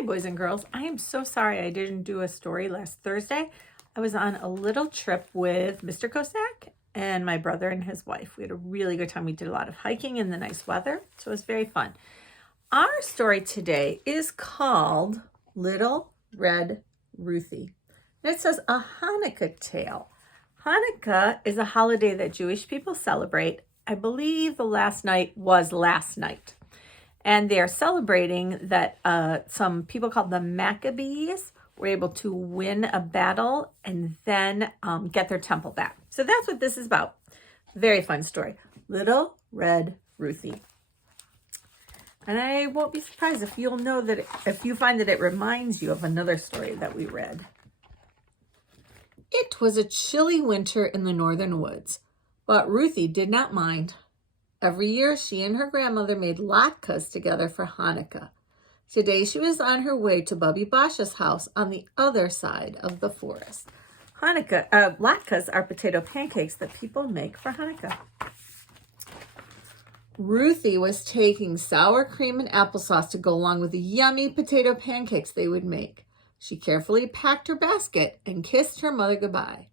Hi, boys and girls. I am so sorry I didn't do a story last Thursday. I was on a little trip with Mr. Kosak and my brother and his wife. We had a really good time. We did a lot of hiking in the nice weather, so it was very fun. Our story today is called Little Red Ruthie. And it says a Hanukkah tale. Hanukkah is a holiday that Jewish people celebrate. I believe the last night was last night. And they are celebrating that some people called the Maccabees were able to win a battle and then get their temple back. So that's what this is about. Very fun story. Little Red Ruthie. And I won't be surprised if you'll know that if you find that it reminds you of another story that we read. It was a chilly winter in the northern woods, but Ruthie did not mind. Every year, she and her grandmother made latkes together for Hanukkah. Today, she was on her way to Bubby Basha's house on the other side of the forest. Latkes are potato pancakes that people make for Hanukkah. Ruthie was taking sour cream and applesauce to go along with the yummy potato pancakes they would make. She carefully packed her basket and kissed her mother goodbye.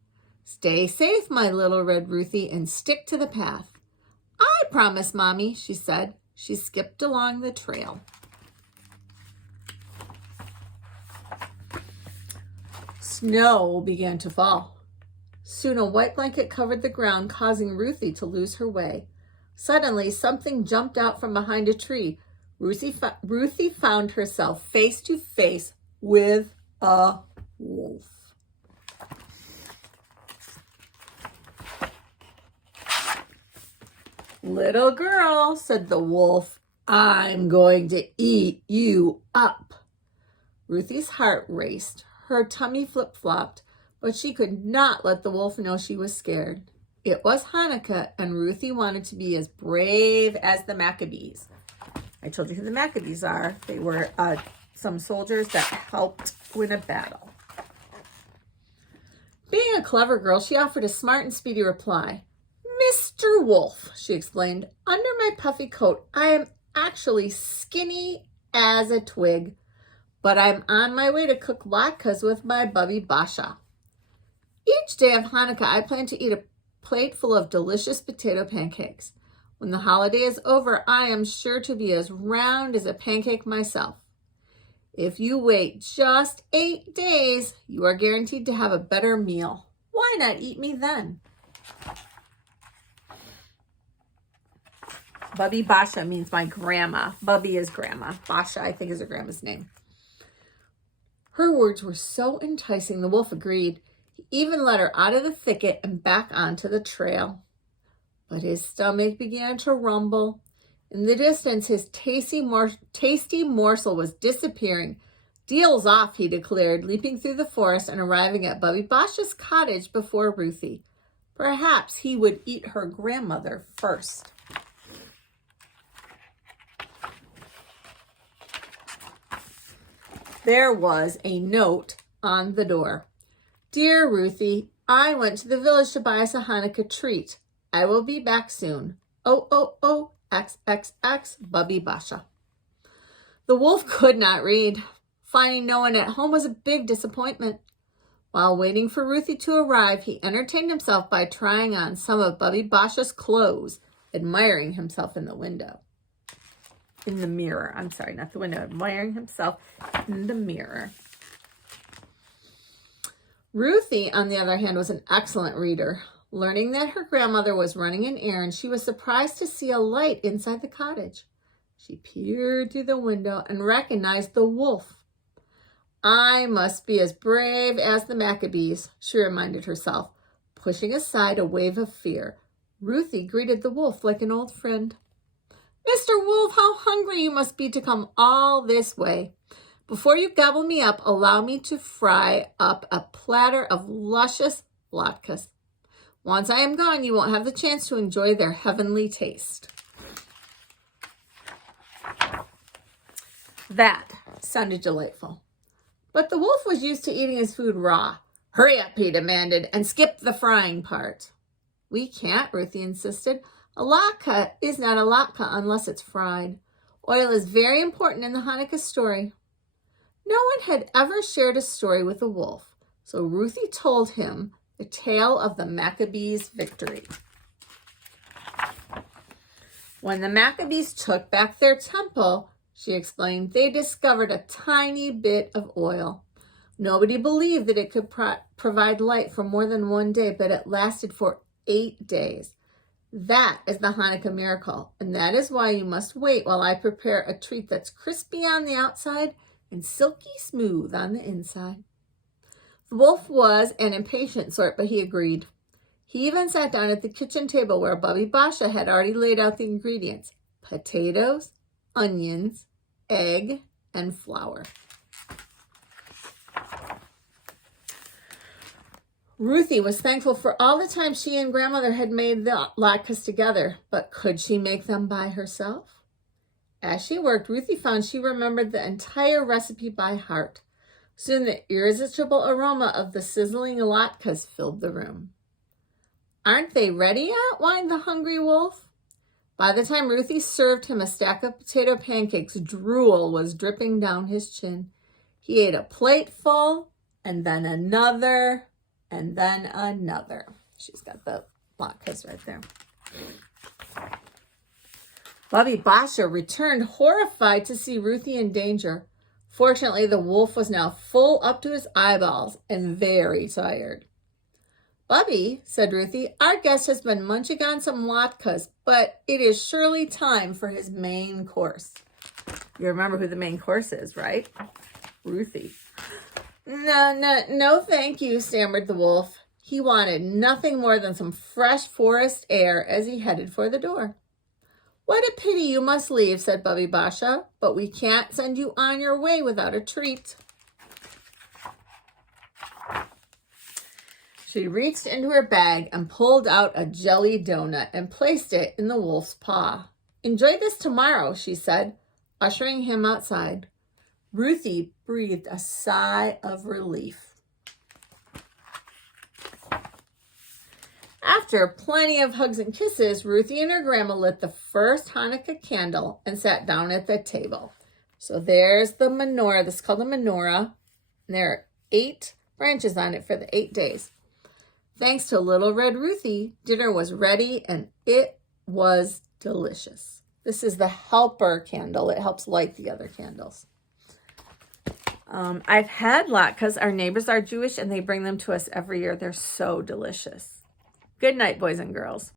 "Stay safe, my little red Ruthie, and stick to the path." "I promise, Mommy," she said. She skipped along the trail. Snow began to fall. Soon a white blanket covered the ground, causing Ruthie to lose her way. Suddenly, something jumped out from behind a tree. Ruthie found herself face to face with a wolf. "Little girl," said the wolf, "I'm going to eat you up." Ruthie's heart raced. Her tummy flip-flopped, but she could not let the wolf know she was scared. It was Hanukkah, and Ruthie wanted to be as brave as the Maccabees. I told you who the Maccabees are. They were some soldiers that helped win a battle. Being a clever girl, she offered a smart and speedy reply. "Mr. Wolf," she explained, "under my puffy coat, I am actually skinny as a twig, but I'm on my way to cook latkes with my Bubby Basha. Each day of Hanukkah, I plan to eat a plate full of delicious potato pancakes. When the holiday is over, I am sure to be as round as a pancake myself. If you wait just 8 days, you are guaranteed to have a better meal. Why not eat me then?" Bubby Basha means my grandma. Bubby is grandma. Basha, I think, is her grandma's name. Her words were so enticing, the wolf agreed. He even let her out of the thicket and back onto the trail. But his stomach began to rumble. In the distance, his tasty morsel was disappearing. "Deal's off," he declared, leaping through the forest and arriving at Bubby Basha's cottage before Ruthie. Perhaps he would eat her grandmother first. There was a note on the door. "Dear Ruthie, I went to the village to buy us a Hanukkah treat. I will be back soon. XXX, Bubby Basha." The wolf could not read. Finding no one at home was a big disappointment. While waiting for Ruthie to arrive, he entertained himself by trying on some of Bubby Basha's clothes, admiring himself in the window. In the mirror. I'm sorry, not the window. Admiring himself in the mirror. Ruthie, on the other hand, was an excellent reader. Learning that her grandmother was running an errand, she was surprised to see a light inside the cottage. She peered through the window and recognized the wolf. "I must be as brave as the Maccabees," she reminded herself. Pushing aside a wave of fear, Ruthie greeted the wolf like an old friend. "Mr. Wolf, how hungry you must be to come all this way. Before you gobble me up, allow me to fry up a platter of luscious latkes. Once I am gone, you won't have the chance to enjoy their heavenly taste." That sounded delightful. But the wolf was used to eating his food raw. "Hurry up," he demanded, "and skip the frying part." "We can't," Ruthie insisted. "A latke is not a latke unless it's fried. Oil is very important in the Hanukkah story." No one had ever shared a story with a wolf, so Ruthie told him the tale of the Maccabees' victory. When the Maccabees took back their temple, she explained, they discovered a tiny bit of oil. Nobody believed that it could provide light for more than one day, but it lasted for 8 days. That is the Hanukkah miracle, and that is why you must wait while I prepare a treat that's crispy on the outside and silky smooth on the inside. The wolf was an impatient sort, but he agreed. He even sat down at the kitchen table where Bubby Basha had already laid out the ingredients: potatoes, onions, egg, and flour. Ruthie was thankful for all the time she and grandmother had made the latkes together, but could she make them by herself? As she worked, Ruthie found she remembered the entire recipe by heart. Soon the irresistible aroma of the sizzling latkes filled the room. Aren't they ready yet? Whined the hungry wolf. By the time Ruthie served him a stack of potato pancakes, drool was dripping down his chin. He ate a plate full, and then another, and then another. She's got the latkes right there. Bubby Basha returned horrified to see Ruthie in danger. Fortunately, the wolf was now full up to his eyeballs and very tired. Bubby, said Ruthie, our guest has been munching on some latkes, but it is surely time for his main course. You remember who the main course is, right? Ruthie. No, thank you, stammered the wolf. He wanted nothing more than some fresh forest air as he headed for the door. What a pity you must leave, said Bubby Basha, but we can't send you on your way without a treat. She reached into her bag and pulled out a jelly donut and placed it in the wolf's paw. Enjoy this tomorrow, she said, ushering him outside. Ruthie breathed a sigh of relief. After plenty of hugs and kisses, Ruthie and her grandma lit the first Hanukkah candle and sat down at the table. So there's the menorah. This is called a menorah. And there are 8 branches on it for the 8 days. Thanks to Little Red Ruthie, dinner was ready and it was delicious. This is the helper candle. It helps light the other candles. I've had latkes. Our neighbors are Jewish and they bring them to us every year. They're so delicious. Good night, boys and girls.